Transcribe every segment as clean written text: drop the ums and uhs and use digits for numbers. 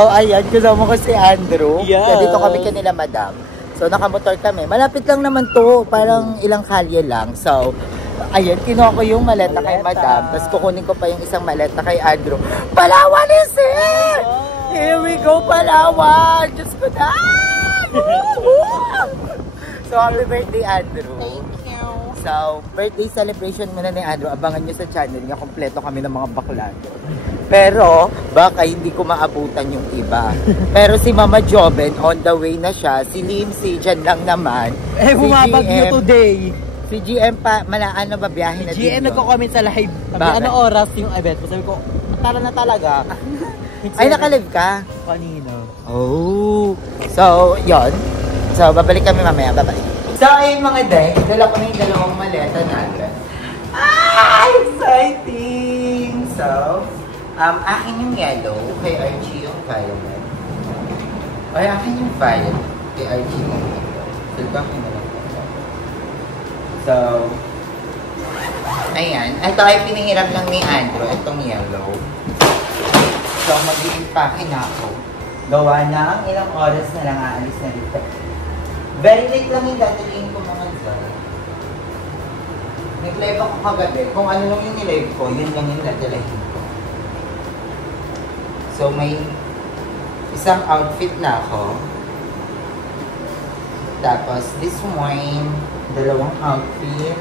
So, ayan, kasama ko si Andrew. Yes. So, dito kami kanila, madam. So, nakamotor kami. Malapit lang naman to. Parang ilang kalye lang. So, ayan, kinuha ko yung maleta kay madam. Tapos kukunin ko pa yung isang maleta kay Andrew. Palawan is here! Here we go, Palawan! Diyos ko na! So, happy birthday, Andrew. Thank you. So, birthday celebration muna ni Andrew. Abangan nyo sa channel niya. Kompleto kami ng mga baklado. Pero, baka hindi ko maabutan yung iba. Pero si Mama Joven, on the way na siya. Si Lindsay, dyan lang naman. Eh, bumabagyo today. Si GM pa, ano ba, biyahe na din GM nagko-comment sa live. Sabi, ano oras yung event? Sabi ko, tara na talaga. Ay, nakalive ka? Kanino. Oh. So, yon. So, babalik kami mamaya. Bye-bye. So, ayun mga day, dala ko na yung dalawang maleta natin. Ah! Exciting! So, akin yung yellow, kay Archie yung violet. Ay, akin yung violet, kay Archie yung yellow. So, akin na lang. So, ayan. Ito ay pinihiram lang ni Andrew, itong yellow. So, mag-i-impake na ako. Gawa na, ilang oras na lang aalis na dito. Very late lang yung dadalhin ko mga dyan. Nag-live ako kagabi. Kung ano lang yung nilive ko, yun lang yung dadalhin ko. So, may isang outfit na ako. Tapos, this one, dalawang outfit.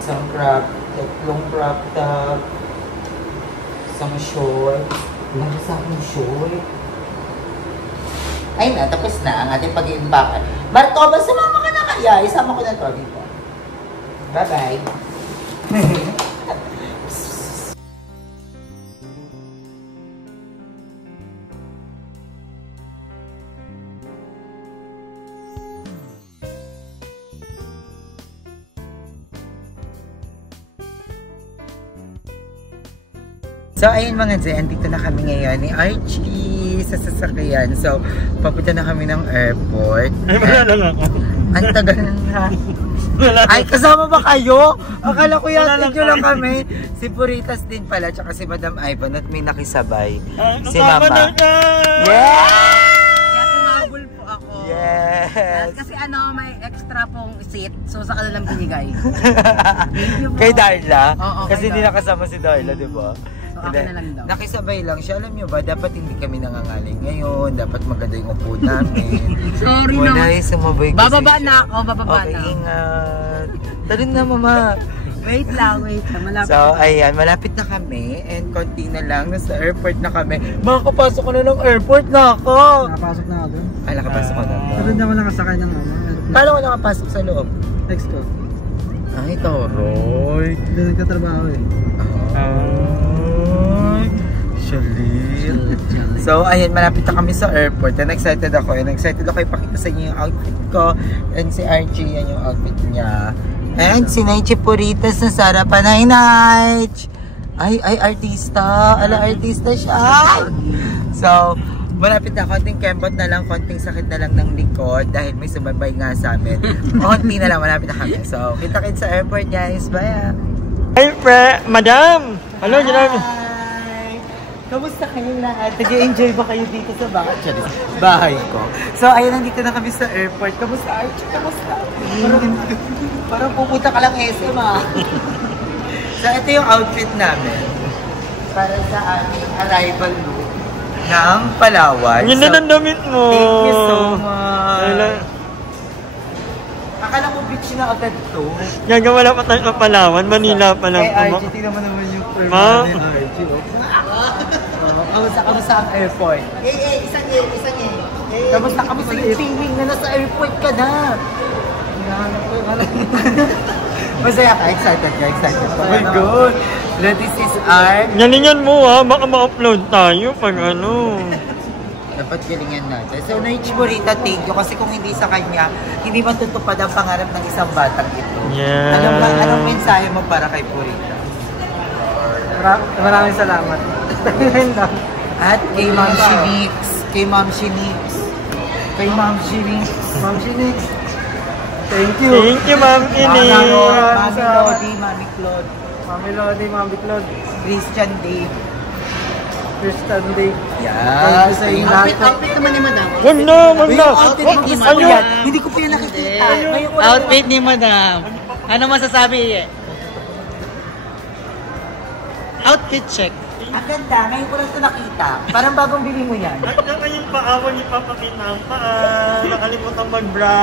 Isang tatlong crop top. Isang short. Wala sa akong short. Ay na, tapos na ang ating pag-iimbakan. Marco, ba sumama ka na kaya? Isama ko na to dito. Bye-bye. So, ayun mga Zay, andito na kami ngayon ni Archie sa sasakyan. So, papunta na kami ng airport. Ay, wala lang ako. Ang tagal na. Ay, kasama ba kayo? Akala ko yatid nyo lang kami. Si Puritas din pala, tsaka si Madam Ivan at may nakisabay. Si Mama. Yes! Sumabol po ako. Yes! Kasi may extra pong seat. So, sa kanila lang binigay. Kay Darla? Oo, kasi kay hindi Darla. nakasama si Darla, di ba? Akin na lang daw. Nakisabay lang siya. Alam nyo ba, dapat hindi kami nangangaling ngayon. Dapat maganda yung upo namin. Sorry Wala naman. Sumabay kasi Bababa siya. na ako, bababa okay, na. Okay, ingat. Talon na, Mama. Wait lang. Malapit. So, ayan, malapit na kami. And konti na lang, nasa airport na kami. Makakapasok ko na ng airport na ako. Nakapasok na ako doon. Ay, nakapasok ko na. Pero hindi ako nakasakay ng Paano ko nakapasok sa loob? Next ko. Ay, toroy. Doon nagkatrabaho eh. Ay, shalit. So, ayan, malapit na kami sa airport. And excited ako. And excited ako ipakita sa inyo yung outfit ko. And si Archie, yan yung outfit niya. And si Naichi Puritas na Sara Panay Night. Ay, artista. Ala, artista siya. So, malapit na, konting kembot na lang, konting sakit na lang ng likod dahil may sumabay nga sa amin. Konti na lang, malapit na kami. So, kita-kits sa airport, guys. Bye! Hi, Madam! Hello, Hi! Kamusta kayo lahat? Nag-enjoy ba kayo dito sa bahay ko? So, ayun, nandito na kami sa airport. Kamusta, Archie? Kamusta? Parang pupunta ka lang SM, ah. So, ito yung outfit namin para sa aming arrival look ng Palawan. Yun na ng damit mo. Thank you so much. Akala ko beach na agad to. Gagawa pa tayo ng Palawan. Manila pa lang. Eh, Archie, tingnan mo naman yung firm ni Archie. Kamusta ang airport? Isang Kamusta yung feeling na nasa airport ka na? Masaya ka? Excited ka? Oh my God! This is our... Galingan mo baka ma-upload tayo pag ano. Dapat galingan natin. So, Naichi Purita, thank you. Kasi kung hindi sa kanya, hindi matutupad ang pangarap ng isang batang ito. Yeah. Anong mensahe mo para kay Purita? Maraming salamat. At kay Ma'am Shinix. Kay Ma'am Shinix. Thank you. Thank you, Ma'am Ini. Mami Lodi, Mami Lodi. Christian Dave. First Sunday. Yeah, so yung Outfit naman ni Madam. Wala! Yung outfit ni Ano Madam. yan? Hindi ko pa yan nakikita. Ngayon ko lang- Outfit ni Madam. Ano masasabi? Outfit check. Ang ganda, ngayon ko lang ito nakita. Parang bagong bili mo yan. At saka yung paawan ni Papa Kinang, nakalimutan mag-bra.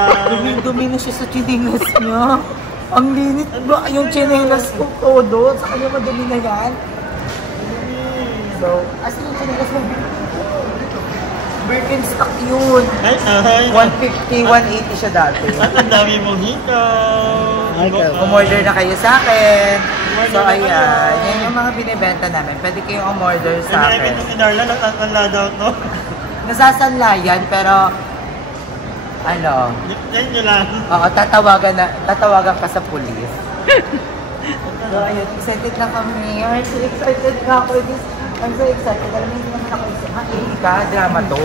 Dumi na siya sa chinelas niya. Ang linit ba? Yung chinelas ko todo. Sa kanya madumi na yan. So, as in yung chinelas mo, Birkenstock yun. Ay, ay. 150, 180 siya dati. At ang dami mong hikaw. Umorder na kayo sa akin. So, ayan. Yan yung mga binibenta namin. Pwede kayong umorder sa akin. Nakikita si Darla, natatanla daw to. Nasasanla yan, pero ano, Yan nyo lang. oo, tatawagan ka sa pulis. So, ayun, excited na kami. I'm so excited na ako. I'm so excited. Alam mo, hindi naman ako excited. Drama to.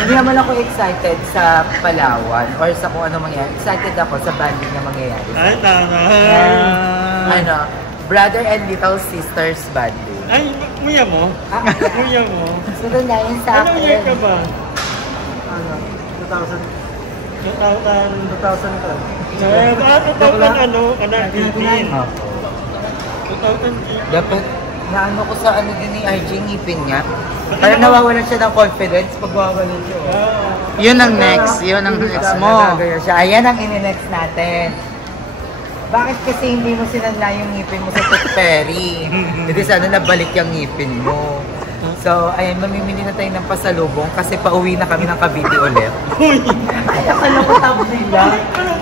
Hindi naman ako excited sa Palawan or sa kung ano mangyayari. Excited ako sa banding na mangyayari. Ay, tama. Ano, brother and little sisters banding. Ay, kuya mo? Kuya mo? So, doon na yun sa Anong year ka akin. ba? Ano? 2000. 2000. 2000 ka. 2000 ano? 18. Oh. 2018. Dapat, naano ko sa ano din ni RJ, ngipin niya. Parang nawawalan siya ng confidence pag mawawalan siya. Yun ang next. Yun ang next mo. Nagagaya siya. Ayan ang ini-next natin. Bakit kasi hindi mo sinanla yung ngipin mo sa Tutperi? Hindi sana nabalik yung ngipin mo. So, ayan, mamimili na tayo ng pasalubong kasi pauwi na kami ng Cavite ulit. Ay, akala ko thumbnail lang.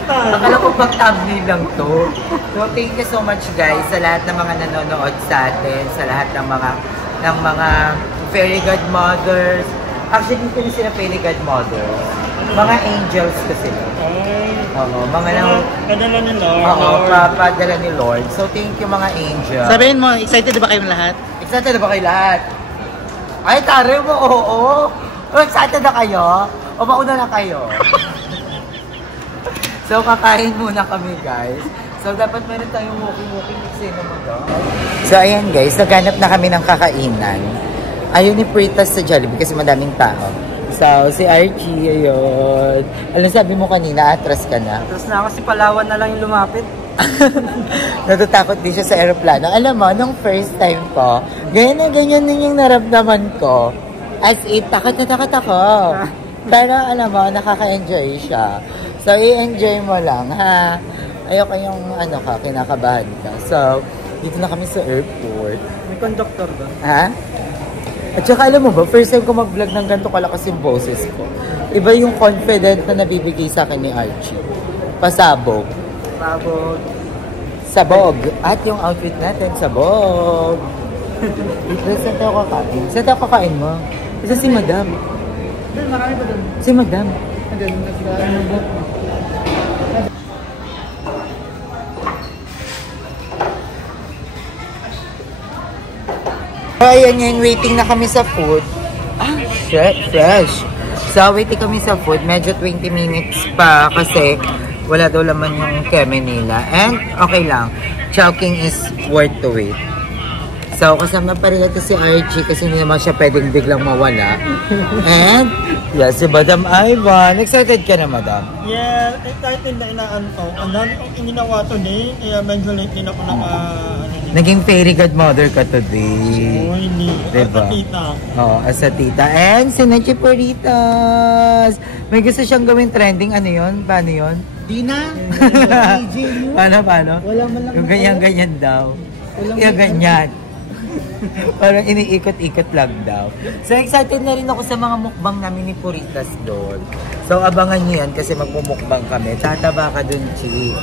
Akala ko pag thumbnail lang to. So, thank you so much guys sa lahat ng mga nanonood sa atin, sa lahat ng mga fairy godmothers. Actually, hindi ko sila fairy godmothers. Mga angels ko sila. Oo, mga nang... Padala ni Lord. Oo, papadala ni Lord. So, thank you mga angels. Sabihin mo, excited ba kayong lahat? Excited na ba kayo lahat? Ay, tari mo, oo. Excited na kayo? O mauna na kayo? So, kakain muna kami, guys. So, dapat meron tayong walking eksena mo daw. So, ayan guys, naghanap na kami ng kakainan. Ayun ni Pritas sa Jollibee kasi madaming tao. So, si Archie, ayun. Alam, sabi mo kanina, atras ka na. Tapos na ako si Palawan na lang yung lumapit. Natatakot din siya sa aeroplano. Alam mo, nung first time ko, ganyan din yung naramdaman ko. As in, takot na takot ako. Pero alam mo, nakaka-enjoy siya. So, i-enjoy mo lang, ha? Ayoko yung, kinakabahan ka. So, dito na kami sa airport. May conductor ba? Ha? At saka alam mo ba, first time ko mag-vlog ng ganito kalakas yung boses ko. Iba yung confident na nabibigay sa akin ni Archie. Pasabog. Pagod. Sabog. At yung outfit natin, sabog. Saan tayo kakain? Saan tayo kakain mo? Isa si Madam. Marami pa doon. Si Madam. So, ayan yun, waiting na kami sa food. Fresh. So, waiting kami sa food. Medyo 20 minutes pa kasi wala daw laman yung keme nila. And, okay lang. Chowking is worth to wait. So, kasama pa rin natin si Archie kasi hindi naman siya pwedeng biglang mawala. And, yes, si Madam Ivan. Excited ka na, Madam? Yeah, excited na inaanto. Ang dami kong ginawa today, kaya medyo late din ako Naging fairy godmother ka today. hindi. Diba? At tita. Oo, as a tita. And si Nachi Poritas. May gusto siyang gawing trending. Ano yun? Paano yun? Dina? Paano? Wala man lang. Yung ganyan-ganyan daw. Yung ganyan. Parang iniikot-ikot lang daw. So, excited na rin ako sa mga mukbang namin ni Puritas doon. So, abangan nyo yan kasi magmumukbang kami. Tataba ka dun, Chi.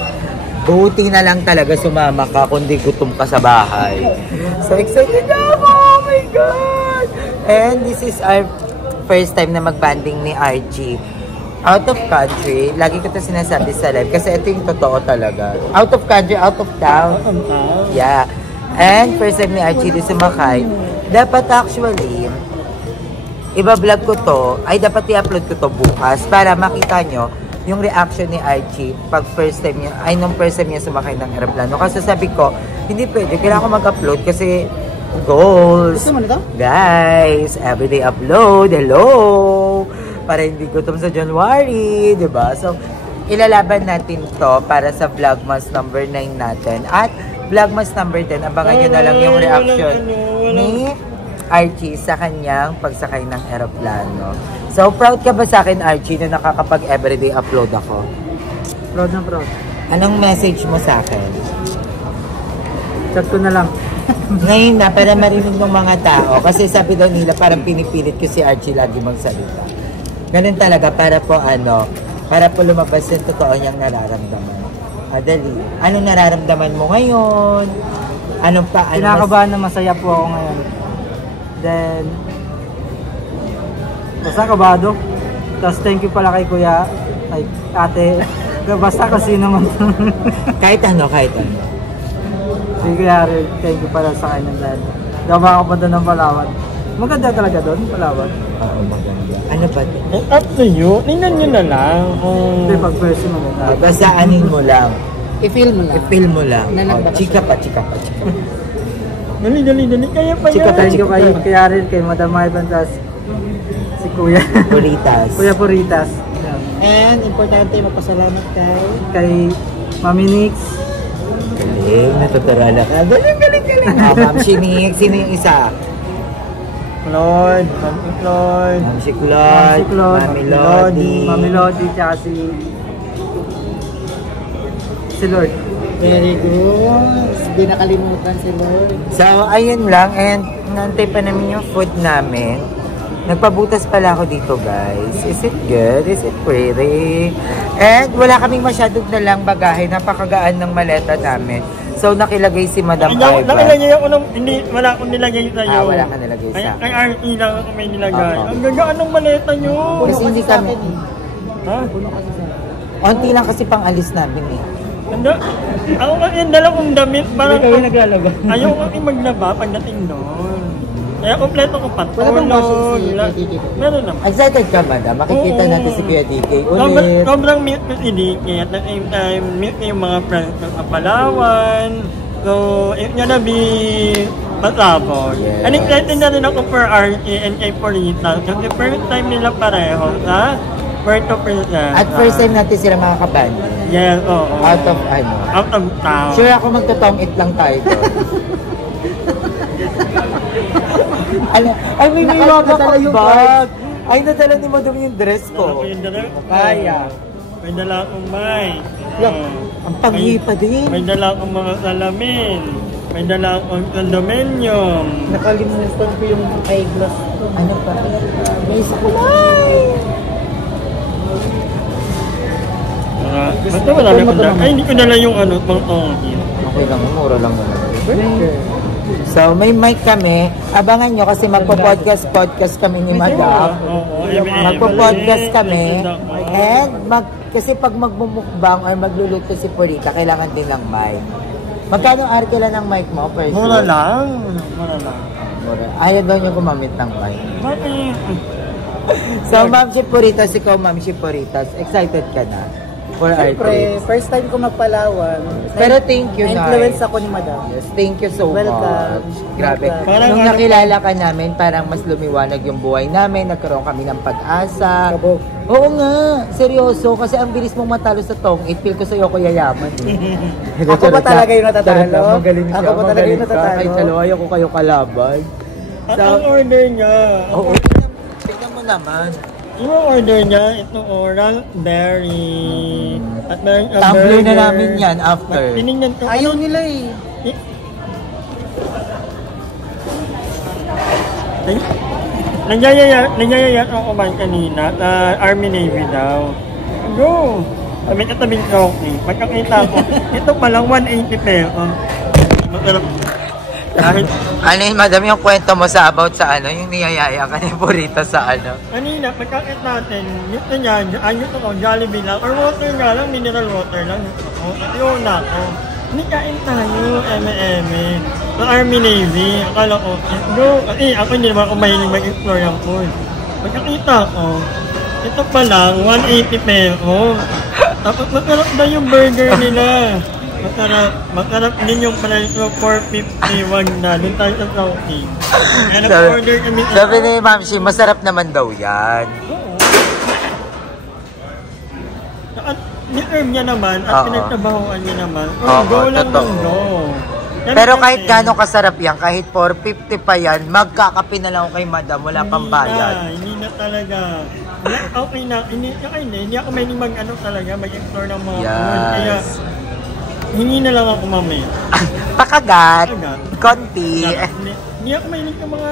Buti na lang talaga sumama ka kundi gutom ka sa bahay. So, excited na ako! Oh my God! And this is our first time na mag-banding ni RG. Out of country. Lagi ko ito sinasabi sa live kasi ito yung totoo talaga. Out of country, out of town. Yeah. And first time ni Archie di sumakay. Dapat actually, iba-vlog ko to, ay dapat i-upload ko to bukas para makita nyo yung reaction ni Archie pag first time niya, ay nung first time niya sumakay ng aeroplano. Kasi sabi ko, hindi pwede, kailangan ko mag-upload kasi goals. Gusto mo nito? Guys, everyday upload. Hello! Para hindi gutom sa January, di ba? So, ilalaban natin to para sa Vlogmas number 9 natin. At Vlogmas number 10, abangan nyo na lang yung reaction ni Archie sa kanyang pagsakay ng eroplano. So, proud ka ba sa akin, Archie, na nakakapag-everyday upload ako? Proud na proud. Anong message mo sa akin? Chat ko na lang. Ngayon na, para marinig ng mga tao. Kasi sabi daw nila, parang pinipilit ko si Archie lagi magsalita. Ganun talaga, para po para po lumabas yung totoo niyang nararamdaman. Dali. Anong nararamdaman mo ngayon? Anong pa? Kinakabahan na masaya po ako ngayon. Then, basta kabado. Tapos thank you pala kay kuya, kay ate. Basta kasi naman. Kahit ano. Si Kuya Ariel, thank you pala sa kanya dahil gawa ko pa doon ng Palawan. Maganda talaga doon, Palawan. Oo, maganda. Ano ba? Up to you. Tingnan nyo na lang. Hindi, pag person mo maganda. Basta anin mo lang. I-feel mo lang. I-feel mo lang. Nalagdag ka Chika pa. Dali. Kaya pa Chika yan. Thank you kay Kuya Ariel, kay Madam Maivan, tapos si Kuya. Puritas. Kuya Puritas. And, importante magpasalamat Kay Mami Nix. Galing, natuturala ka. Galing. Ma'am Shinik, sino yung isa? Lloyd. Lloyd. Ma'am si Claude. Mami Lodi. Mami Lodi, tsaka si Lord. Very good. Hindi nakalimutan si Lord. So, ayun lang. And, nantay pa namin yung food namin. Nagpabutas pala ako dito, guys. Is it good? Is it pretty? And, wala kaming masyadong dalang bagahe. Napakagaan ng maleta namin. So, nakilagay si Madam Iva. Nakilagay ako ng, hindi, wala akong nilagay sa'yo. Wala ka nilagay sa Kay RE lang ako may nilagay. Opo. Ang gagaan ng maleta nyo. Kasi hindi kami. Ha? Onti lang kasi pang alis namin eh. Ako nga yung dalawang damit. Parang Hindi kami naglalaba. ayaw kami maglaba pagdating doon. Kaya kompleto ko pa. Wala bang washing si DK? Meron naman. Excited ka, Madam? Makikita Oo. natin si Kuya DK ulit. Sobrang meet ko si DK. At the same time, meet ko yung mga friends ko sa Palawan. So, it's gonna be matapos. Yes. And excited na rin ako for RK and kay Purita. Kasi first time nila pareho sa Puerto Princesa. At first time natin sila makakabanda. Yes, oo. Out of Out of town. Sure ako magtotong it lang tayo doon. Ay, may iwan pa Nakadala yung bag. Ay, nadala ni Madam yung dress Dala ko. ko yung dala. Kaya. May dala akong mic. Ang pangi pa din. May dala akong mga salamin. May dala akong condominium. Nakalimutan ko yung eyeglass ko. Ano pa? May sukulay. Basta marami akong dala. Ay, hindi ko dala yung pang tongkit. Okay lang, mura lang naman. So, may mic kami. Abangan nyo kasi magpo-podcast kami ni Madam. Magpo-podcast kami. And, kasi pag magmumukbang or magluluto si Purita, kailangan din ng mic. Magkano arkila ng mic mo? Mura lang. Mura. Ayaw daw nyo gumamit ng mic. Bakit? So, Ma'am Shipuritas, ikaw, Ma'am Shipuritas, excited ka na for our Siyempre, trip? first time ko magpalawan. Pero thank you, Nay. Na-influence ako ni Madam. Yes, thank you so Welcome. much. Grabe. Welcome. Nung nakilala ka namin, parang mas lumiwanag yung buhay namin. Nagkaroon kami ng pag-asa. Kabog. Oo nga, seryoso. Kasi ang bilis mong matalo sa tong-it. Feel ko sa'yo ko yayaman eh. Ako ba talaga yung natatalo? Charot lang, magaling siya. Ako ba talaga yung Magaling ka. natatalo? Kahit kalaway ako kayo kalaban. At ang order niya. Oo, tignan mo naman. Yung order niya, ito oral berry. At meron ang Tumbler na burger. namin yan after. Tinignan ko. Ayaw nila eh. Nagyayaya ako man kanina na Army Navy daw. Go! Tabi-tabing coffee. Pagkakita ko, ito palang 180 pesos. Masarap. Kahit Ano yun, Madam, yung kwento mo sa about sa ano, yung niyayaya ka ni Purita sa ano? kanina, pagkakit natin, gusto niya, gusto ko, Jollibee lang, or water nga lang, mineral water lang. Yun na ako. Hindi kain tayo, eme-eme. Sa Army Navy, akala ko, go. Ako hindi naman ako mahilig mag-explore ng food. Pagkakita ko, ito pa lang, 180 pesos. Tapos masarap na yung burger nila. Masarap din yung price mo, 451 na. Doon tayo sa Southie. Kaya nag-order kami. Sabi ni Ma'am Shi, masarap naman daw yan. At ni-earn niya naman at pinagtrabahoan niya naman. Go lang ng go. Pero kahit gano'ng kasarap yan, kahit 450 pa yan, magkakape na lang ako kay Madam, wala pang bayad. Hindi na talaga. Okay na, hindi ako may mag-ano talaga, mag-explore ng mga food. Kaya, hindi na lang ako mamaya. Pakagat, konti. Hindi ako may ng mga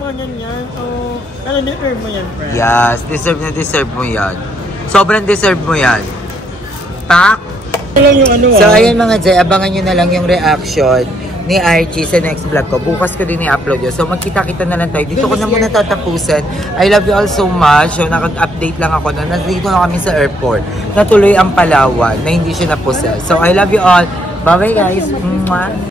mga ganyan. So, pero deserve mo yan, friend. Yes, deserve mo yan. Sobrang deserve mo yan. Pak! So ayan mga Jay, abangan nyo na lang yung reaction ni Archie sa next vlog ko. Bukas ko din i-upload yun. So magkita-kita na lang tayo. Dito ko na muna tatapusin. I love you all so much. So nakag-update lang ako na nandito na kami sa airport. Natuloy ang Palawan na hindi siya na-possess. So I love you all. Bye-bye guys. Mwah.